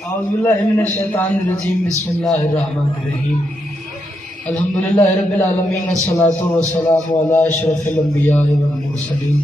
اعوذ باللہ من الشیطان الرجیم بسم اللہ الرحمن الرحیم الحمدللہ رب العالمین والصلاة والسلام علی اشرف الانبیاء والمرسلین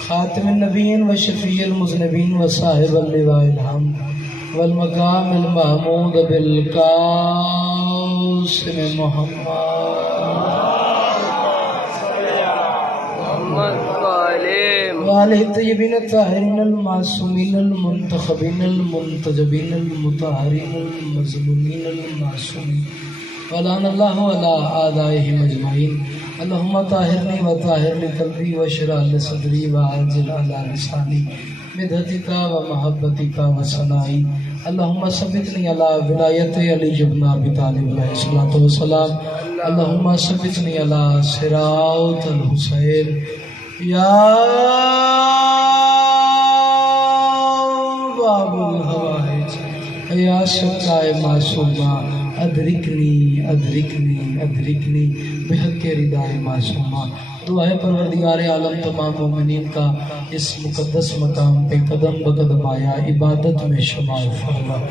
خاتم النبیین وشفیع المذنبین وصاحب اللواء الحمد والمقام المحمود بالقاسم وآلہ الطیبین الطاہرین المعصومین المنتخبین المنتجبین المطہرین المظلومین المعصومین ولعن اللہ علی اعدائہم اجمعین اللہم طاہرنی و طاہر لقلبی و شرح لصدری و عاجل علی لسانی بدعتک و محبتک و ثنائی اللہم ثبتنی علی ولایت علی ابن ابی طالب علیہ الصلوۃ والسلام اللہم ثبتنی علی صراط الحسین یا باب الحوائج یا شفقائے معصومہ ادرکنی ادرکنی ادرکنی بحق ردائے معصومہ دعائے پروردگار عالم تمام مومنین کا اس مقدس مقام پہ قدم بقدم آیا عبادت میں شمار فرما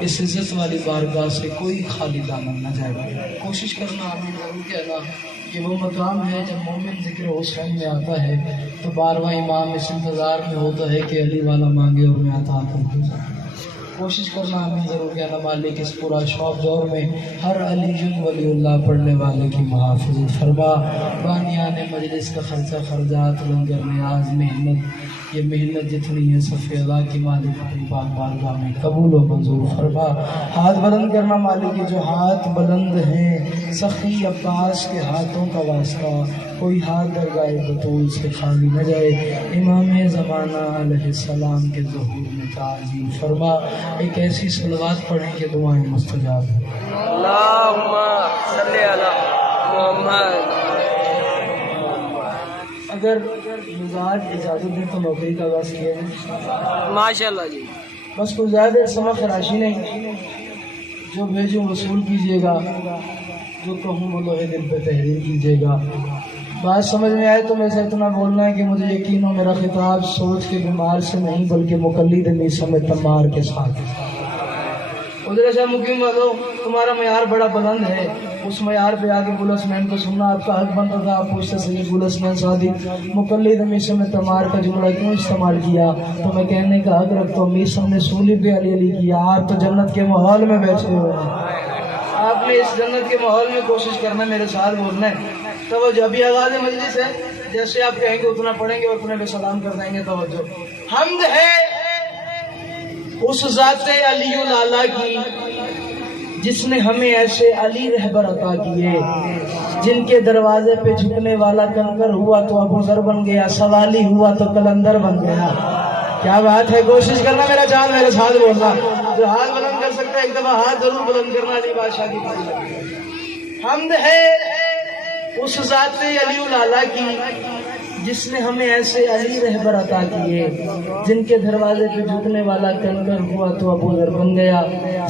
اس عزت والی بارگاہ سے کوئی خالی دامن نہ جائے کوشش کرنا آمین ضرور کہنا کہ وہ مقام ہے جب مومن ذکر حسین میں آتا ہے تو بارواں امام اس انتظار میں ہوتا ہے کہ علی والا مانگے اور میں عطا کر دوں کوشش کرنا آمین ضرور کہنا مالک اس پورا شوق دور میں ہر علی ولی اللہ پڑھنے والے کی محافظت فرما بانیان مجلس کا خرچہ خرجات لنگر نیاز محنت یہ محنت جتنی ہے صفِ اللہ کی مالک اپنی پاک بارگاہ میں قبول و منظور فرما ہاتھ بلند کرنا مالک جو ہاتھ بلند ہیں سخی عباس کے ہاتھوں کا واسطہ کوئی ہاتھ درگاہ بطول سے خالی نہ جائے امام زمانہ علیہ السلام کے ظہور میں تعظیم فرما ایک ایسی صلوات پڑھیں کہ دعائیں مستجاب ہیں اللہم صلی علی محمد اگر مزاج اجازت دیں تو نوکری کا آغاز کیا ہے ماشاءاللہ جی بس کوئی زیادہ سما خراشی نہیں جو بھیجوں وصول کیجیے گا جو کہوں وہ لوہے دل پہ تحریر کیجیے گا بات سمجھ میں آئے تو میں سے اتنا بولنا ہے کہ مجھے یقین ہو میرا خطاب سوچ کے بیمار سے نہیں بلکہ مقلد میثم تمار کے ساتھ ادھر شاہ مقیم والو تمہارا معیار بڑا بلند ہے اس معیار پہ آگے گل حسنین کو سننا آپ کا حق بنتا تھا آپ پوچھتے سید گل حسنین صادق مقلد میثم تمار کا جملہ کیوں استعمال کیا تو میں کہنے کا حق رکھتا ہوں میثم نے سولی پہ علی علی کیا آپ تو جنت کے ماحول میں بیٹھے ہوئے ہیں آپ نے اس جنت کے ماحول میں کوشش کرنا میرے ساتھ بولنا ہے توجہ ابھی آغاز مجلس ہے جیسے آپ کہیں گے اتنا پڑھیں گے اور اتنے پہ سلام کر دیں گے توجہ حمد ہے اس ذات علی الاعلیٰ کی جس نے ہمیں ایسے علی رہبر عطا کیے جن کے دروازے پہ جھکنے والا کنکر ہوا تو ابو ذر بن گیا سوالی ہوا تو کلندر بن گیا کیا بات ہے کوشش کرنا میرا جان میرے ساتھ بولنا جو ہاتھ بلند کر سکتا ہے ایک دفعہ ہاتھ ضرور بلند کرنا علی بادشاہ کی بات حمد ہے اس ذات علی الاعلیٰ کی جس نے ہمیں ایسے علی رہبر عطا کیے جن کے دروازے پہ جھکنے والا کنکر ہوا تو ابو ذر بن گیا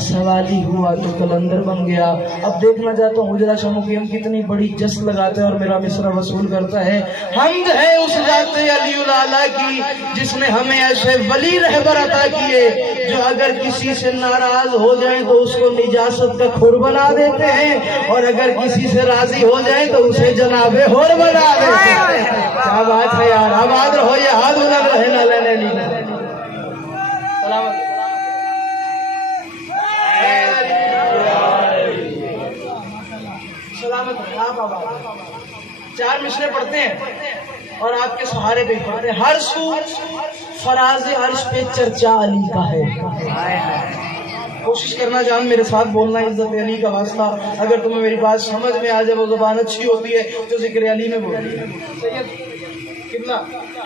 سوالی ہوا تو کلندر بن گیا اب دیکھنا چاہتا ہوں حجرہ شاہ مقیم کتنی بڑی جس لگاتے ہیں اور میرا مصرع وصول کرتا ہے حمد ہے اس ذات علی الاعلیٰ کی جس نے ہمیں ایسے ولی رہبر عطا کیے جو اگر کسی سے ناراض ہو جائیں تو اس کو نجاست کا کھر بنا دیتے ہیں اور اگر کسی سے راضی ہو جائیں تو اسے جناب حور بنا دیتے ہیں کیا بات ہے یار آباد رہو یہ ہاتھ بلند رہے نہ لینے لی سلامت سلامت آپ آباد چار مصرے پڑھتے ہیں اور آپ کے سہارے پہ پڑھتے ہیں ہر سو فراز عرش پہ چرچا علی کا ہے کوشش کرنا جان میرے ساتھ بولنا عزت علی کا واسطہ اگر تمہیں میری بات سمجھ میں آ جائے وہ زبان اچھی ہوتی ہے تو ذکر علی میں بولتی ہے سید قبلہ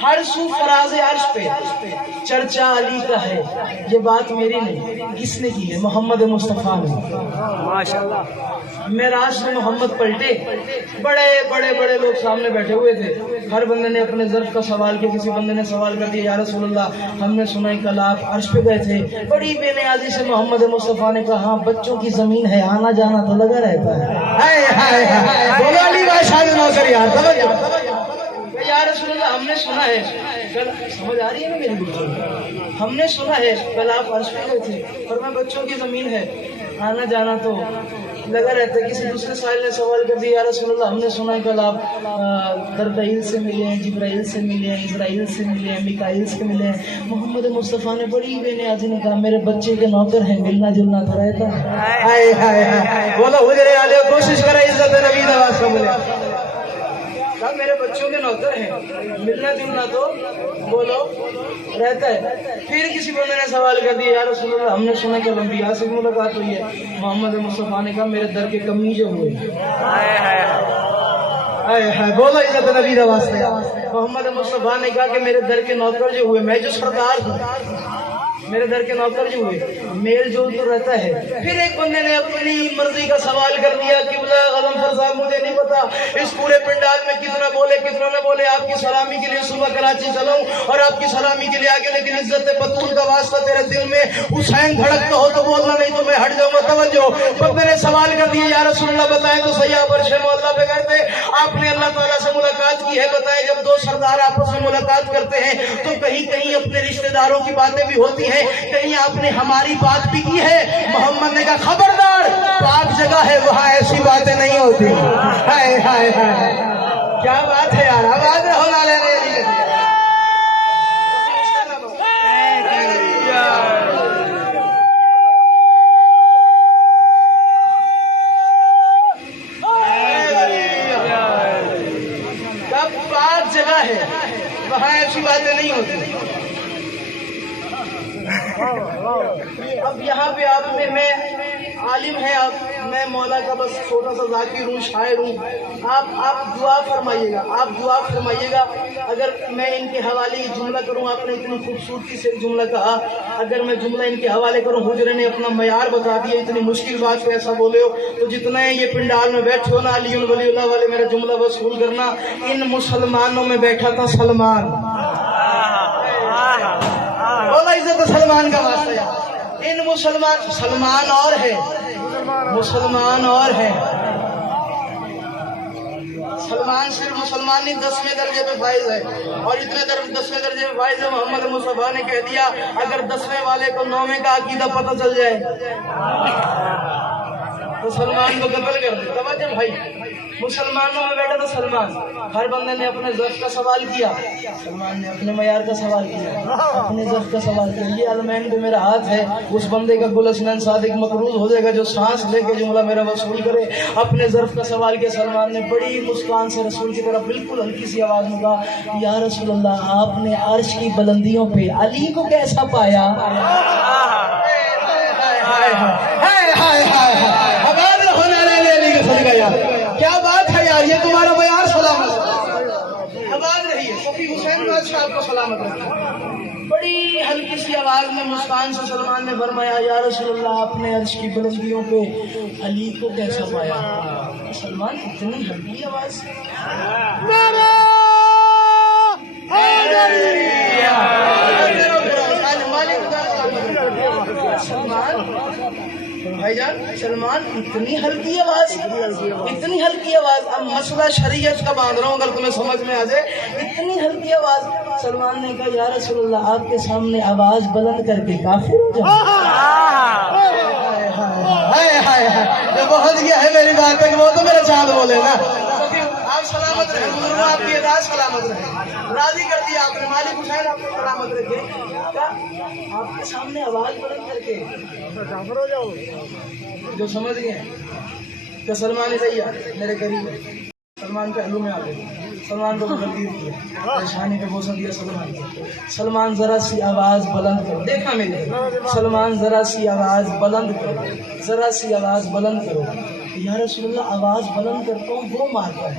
ہر سو فراز عرش پہ چرچا علی کا ہے یہ بات میری نہیں کس نے کی ہے محمد مصطفیٰ نے ماشاءاللہ معراج میں محمد پلٹے بڑے بڑے بڑے لوگ سامنے بیٹھے ہوئے تھے ہر بندے نے اپنے ظرف کا سوال کیا کسی بندے نے سوال کر دیا یا رسول اللہ ہم نے سنا کل آپ عرش پہ گئے تھے بڑی بے نیازی سے محمد مصطفیٰ نے کہا ہاں بچوں کی زمین ہے آنا جانا تو لگا رہتا ہے یا رسول اللہ ہم نے سنا ہے کل، سمجھ آ رہی ہے نا میری بات؟ ہم نے سنا ہے کل آپ عرش پہ گئے تھے، اور میں بچوں کی زمین ہے، آنا جانا تو لگا رہتا ہے۔ کسی دوسرے سائل نے سوال کر دیا، یا رسول اللہ ہم نے سنا ہے کل آپ دردائیل سے ملے ہیں، جبرائیل سے ملے ہیں، اسرائیل سے ملے ہیں، میکائیل سے ملے ہیں۔ محمد مصطفیٰ نے بڑی بے نیازی نے کہا میرے بچے کے نوکر ہیں، ملنا جلنا تو رہتا ہے۔ ہائے ہائے ہائے، بولو حجرے والے کوشش کرے عزت نبی نواز کو بولے، کہا میرے بچوں کے نوکر ہیں، ملنا جلنا تو بولو رہتا ہے۔ پھر کسی بندے نے سوال کر دیا، یا رسول اللہ ہم نے سنا کہ انبیاء سے ملاقات ہوئی ہے۔ محمد مصطفیٰ نے کہا میرے در کے کمی جو ہوئے، بولو عزت نبی کا واسطے۔ محمد مصطفیٰ نے کہا کہ میرے در کے نوکر جو ہوئے، میں جو سردار ہوں، میرے در کے نوکر جو ہوئے، میل جول تو رہتا ہے۔ پھر ایک بندے نے اپنی مرضی کا سوال کر دیا، قبلہ غضنفر صاحب مجھے نہیں پتا اس پورے پنڈال میں کتنا بولے کتنا نہ بولے، آپ کی سلامی کے لیے صبح کراچی چلاؤں اور آپ کی سلامی کے لیے آگے، لیکن عزت پتون کا واسطہ تیرے دل میں حسین دھڑکتا ہو تو بولنا، نہیں تو میں ہٹ جاؤں گا۔ توجہ، بندے نے سوال کر دیا، یا رسول اللہ بتائیں تو صحیح، آپ عرش مولا پہ گئے تھے، آپ نے اللہ تعالیٰ سے ملاقات کی ہے، بتائیں جب دو سردار آپس میں ملاقات کرتے ہیں تو کہیں کہیں اپنے رشتہ داروں کی باتیں بھی ہوتی ہیں، کہیں آپ نے ہماری بات بھی کی ہے۔ محمد نے کہا خبردار، پاک جگہ ہے وہاں ایسی باتیں نہیں ہوتی۔ ہائے ہائے ہائے، کیا بات ہے یار، آواز رہو نا لینے پاک جگہ ہے وہاں ایسی باتیں نہیں ہوتی۔ اب یہاں پہ آپ میں عالم ہے، میں مولا کا بس چھوٹا سا ذاکر ہوں، شاعر ہوں، آپ دعا فرمائیے گا، آپ دعا فرمائیے گا۔ اگر میں ان کے حوالے یہ جملہ کروں، آپ نے اتنی خوبصورتی سے جملہ کہا، اگر میں جملہ ان کے حوالے کروں، حجرے نے اپنا معیار بتا دیا، اتنی مشکل بات کو ایسا بولے ہو تو جتنے یہ پنڈال میں بیٹھے ہو نا، علی ولی اللہ والے میرا جملہ وصول کرنا، ان مسلمانوں میں بیٹھا تھا سلمان، بولا عزت سلمان کا واسطہ، ان سلمان اور ہے، مسلمان اور ہے، سلمان صرف مسلمان نہیں 10ویں درجے پہ فائز ہے، اور اتنے 10ویں درجے پہ فائز ہے، محمد مصطفیٰ نے کہہ دیا اگر 10ویں والے کو 9ویں کا عقیدہ پتہ چل جائے تو سلمان کو قتل کر دے۔ توجہ بھائی، مسلمانوں میں بیٹھا تھا سلمان، ہر بندے نے اپنے ذوق کا سوال کیا، سلمان نے اپنے معیار کا سوال کیا، اپنے ذوق کا سوال کیا۔ یہ المین پہ میرا ہاتھ ہے، اس بندے کا گل اسنان صادق مقروض ہو جائے گا جو سانس لے کے جملہ میرا وصول کرے۔ اپنے ظرف کا سوال کیا، سلمان نے بڑی مسکان سے رسول کی طرف بالکل ہلکی سی آواز میں کہا، یا رسول اللہ آپ نے عرش کی بلندیوں پہ علی کو کیسا پایا؟ کیا بات ہے یار، یہ تمہارا معیار سلامت آواز رہی ہے، صفی حسین بادشاہ آپ کو سلامت رکھے۔ بڑی ہلکی سی آواز میں مسکان سے سلمان نے فرمایا، یا رسول اللہ آپ نے عرش کی بلندیوں پہ علی کو کیسا پایا؟ سلمان اتنی ہلکی آواز، بھائی جان سلمان اتنی ہلکی آواز، اتنی ہلکی آواز، اب مسئلہ شریعت کا باندھ رہا ہوں اگر تمہیں سمجھ میں آ جائے، اتنی ہلکی آواز۔ سلمان نے کہا، یا رسول اللہ آپ کے سامنے آواز بلند کر کے کافر ہو جاؤ؟ جو بہت گیا ہے میری بات ہے کہ وہ تو میرا چاند بولے نا، آپ سلامت رہے، آپ کی ادا سلامت رہے، راضی کر دیا آپ نے، مالک حسین آپ کو سلامت رکھے۔ آپ کے سامنے آواز بلند کر کے کافر ہو جاؤ؟ جو سمجھ گئے کہ سلمان رہی میرے قریب ہے، سلمان کے حلو میں آ گئے، سلمان کو تقدیر کیا، پریشانی پہ بوسہ دیا سلمان کو۔ سلمان ذرا سی آواز بلند کرو، دیکھا میں نے، سلمان ذرا سی آواز بلند کرو، ذرا سی آواز بلند کرو۔ یا رسول اللہ آواز بلند کرتا ہوں وہ مارتا ہے،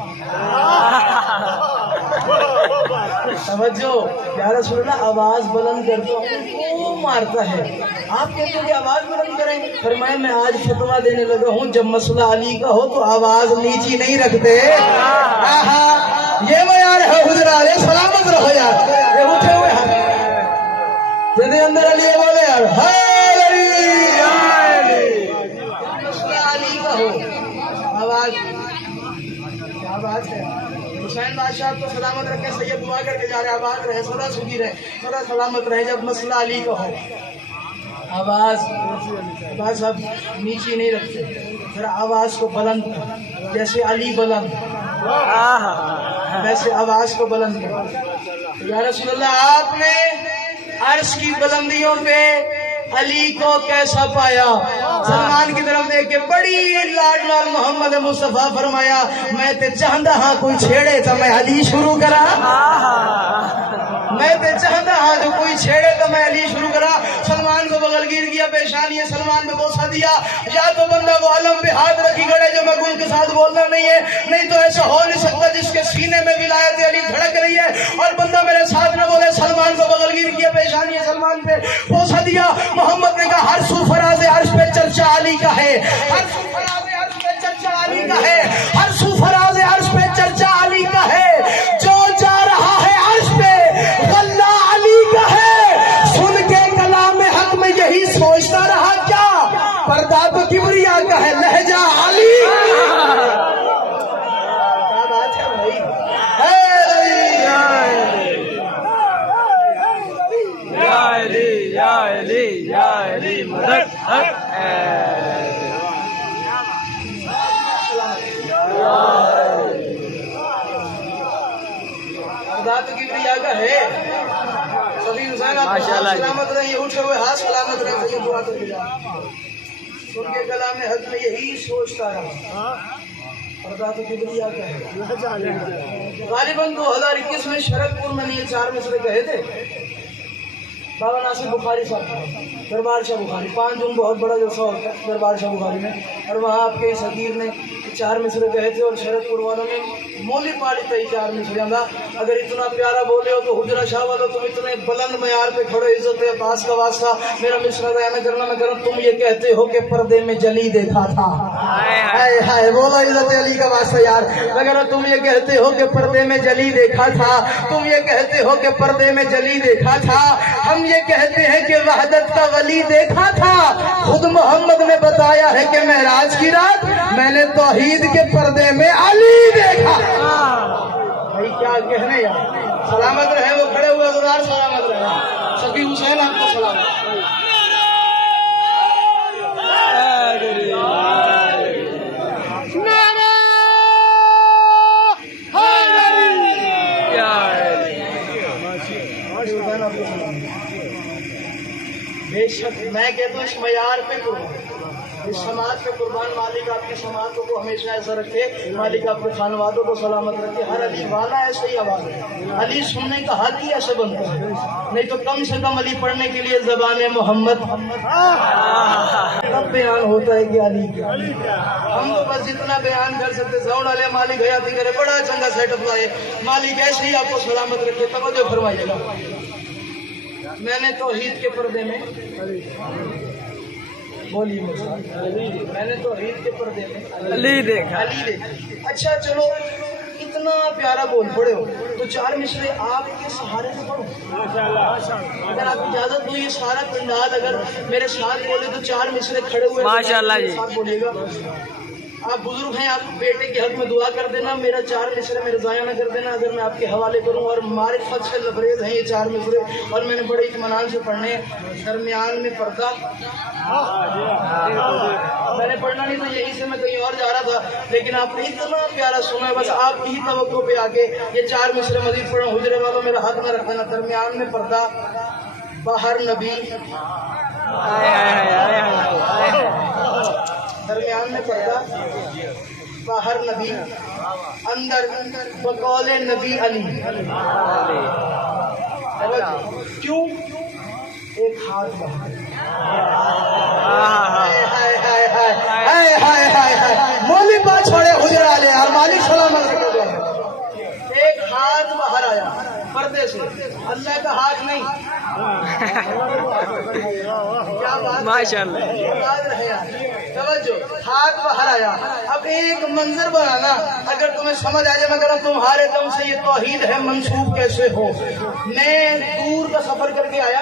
سمجھو، یا رسول اللہ آواز بلند کرتا ہوں وہ مارتا ہے۔ آپ کہتے ہیں کہ آواز بلند کریں، فرمایا میں آج فتویٰ دینے لگا ہوں جب مسئلہ علی کا ہو تو آواز نیچی نہیں رکھتے۔ یہ معیار ہے حضرات، سلامت رہو یار، یہ اٹھے ہوئے ہیں جدے اندر علی بولے یار، مسئلہ علی کا ہو آواز، کیا بات ہے، حسین بھائی بادشاہ تو سلامت رکھے. سید دعا کر کے جا رہے آباد رہے سدا سکھی رہے سدا سلامت رہے. جب مسئلہ علی کا ہو آواز اب نیچے نہیں رکھتے, ذرا آواز کو بلند کر, جیسے علی بلند ویسے آواز کو بلند کر. یا رسول اللہ آپ نے عرش کی بلندیوں پہ علی کو کیسا پایا؟ سلمان کی طرف دیکھ کے بڑی لاڈ لال محمد مصطفیٰ فرمایا میں تے چاہتا ہاں کوئی چھیڑے تو میں علی شروع کرا, میں تے چاہتا ہاں جو کوئی چھیڑے تو میں علی شروع کرا. سلمان کو بغل گیر کیا, پیشانی ہے سلمان میں بوسہ دیا. یا تو بندہ وہ علم پہ ہاتھ رکھی کھڑے جو مگون کے ساتھ بولنا نہیں ہے, نہیں تو ایسا ہو نہیں سکتا جس کے سینے میں ولایت علی دھڑک رہی ہے اور بندہ میرے ساتھ نہ بولے. سلمان کو بغل گیر کیا, پیشانی ہے سلمان پہ بوسہ دیا. محمد نے کہا ہر سو فراز عرش پہ چرچا علی کا ہے, ہر سو فراز عرش پہ چرچا علی کا ہے, ہر سو فراز عرش پہ چرچا علی کا ہے. جو جا رہا ہے عرش پہ غلہ علی کا ہے. سن کے کلام حق میں یہی سوچتا رہا کیا پردہ تو کبریا کا ہے لہجہ علی. کیا بات ہے بھائی, مدد خدا تو کبریا کا ہے. سبھی حسین آپ سلامت رہے, اٹھے ہوئے ہاتھ سلامت رہے. یہ دعا کر کے جا سن کے کلام حق میں یہی سوچتا رہا خدا تو کبریا کا ہے. غالباً 2021 میں شرد پور میں نہیں 4 مصرے کہے تھے بابا ناصر بخاری صاحب دربار شاہ بخاری. 5 جون بہت بڑا جلسہ ہوتا ہے دربار شاہ بخاری میں, اور وہاں آپ کے اس حقیر نے 4 مصرے کہے تھے اور شرد پور والوں نے مولی پاڑی تھی 4 مصرے. اگر اتنا پیارا بولے ہو تو حجرہ شاہ والوں تم اتنے بلند معیار پہ کھڑے, عزت عباس کا واسطہ میرا مصرا ضائع نہ کرنا. میں کروں تم یہ کہتے ہو کہ پردے میں جلی دیکھا تھا, ہائے ہائے بولو عزت علی کا واسطہ یار. اگر تم یہ کہتے ہو کہ پردے میں جلی دیکھا تھا, تم یہ کہتے ہو کہ پردے میں جلی دیکھا تھا, ہم یہ کہتے ہیں کہ وحدت کا ولی دیکھا تھا. خود محمد نے بتایا ہے کہ معراج کی رات میں نے توحید کے پردے میں علی دیکھا. بھائی کیا کہنے یار. سلامت رہے وہ کھڑے ہوئے گزار, سلامت رہے سبھی حسین آپ کو سلامت. بے شک میں کہتا ہوں اس معیار پہ قربان, اس سماج پہ قربان. مالک آپ کی سماج کو ہمیشہ ایسا رکھے, مالک آپ کے خانوادوں کو سلامت رکھے. ہر علی والا ایسے ہی آواز ہے, علی سننے کا حق ہی ایسے بنتا ہے. نہیں تو کم سے کم علی پڑھنے کے لیے زبان محمد تب بیان ہوتا ہے کہ علی کا. ہم تو بس جتنا بیان کر سکتے ساؤنڈ والے مالک حیاتی کرے, بڑا چنگا سیٹ اپ لائے. مالک ایسے ہی آپ کو سلامت رکھے. توجہ فرمائیے گا. میں نے توحید کے پردے میں بولیے میں نے توحید کے پردے میں علی دیکھا. اچھا چلو اتنا پیارا بول پڑے ہو تو 4 مصرے آپ کے سہارے سے پڑھو. اگر آپ اجازت دو یہ سارا پنڈال اگر میرے ساتھ بولے تو 4 مصرے کھڑے ہوئے ماشاءاللہ جی بولیے گا. آپ بزرگ ہیں, آپ بیٹے کے حق میں دعا کر دینا. میرا 4 مصرے میرے ضائع نہ کر دینا اگر میں آپ کے حوالے کروں. اور معرفت سے لبریز ہیں یہ 4 مصرے, اور میں نے بڑے اطمینان سے پڑھنے. درمیان میں پردہ میں نے پڑھنا نہیں تو یہیں سے میں کہیں اور جا رہا تھا, لیکن آپ نے اتنا پیارا سنا ہے. بس آپ کی توقع پہ آ کے یہ 4 مصرے مزید پڑھوں. حجرے والوں میرا حق نہ رکھنا. درمیان میں پردہ, باہر نبی, درمیان میں پردہ, باہر نبی, اندر بقول نبی علی. کیوں ایک ہاتھ باہر. مولی بات چھوڑے حجر والے اور مالک سلامت رکھے. ایک ہاتھ باہر آیا پردے سے, اللہ کا ہاتھ نہیں. کیا بات ماشاءاللہ. توجہ, ہاتھ باہر آیا. اب ایک منظر بنانا اگر تمہیں سمجھ آ جائے. میں کہہ رہا ہوں تمہارے دم سے یہ توحید ہے منسوب کیسے ہو. میں دور کا سفر کر کے آیا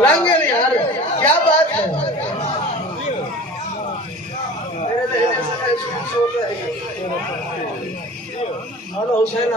رنگل یار کیا بات ہے ہلو حسین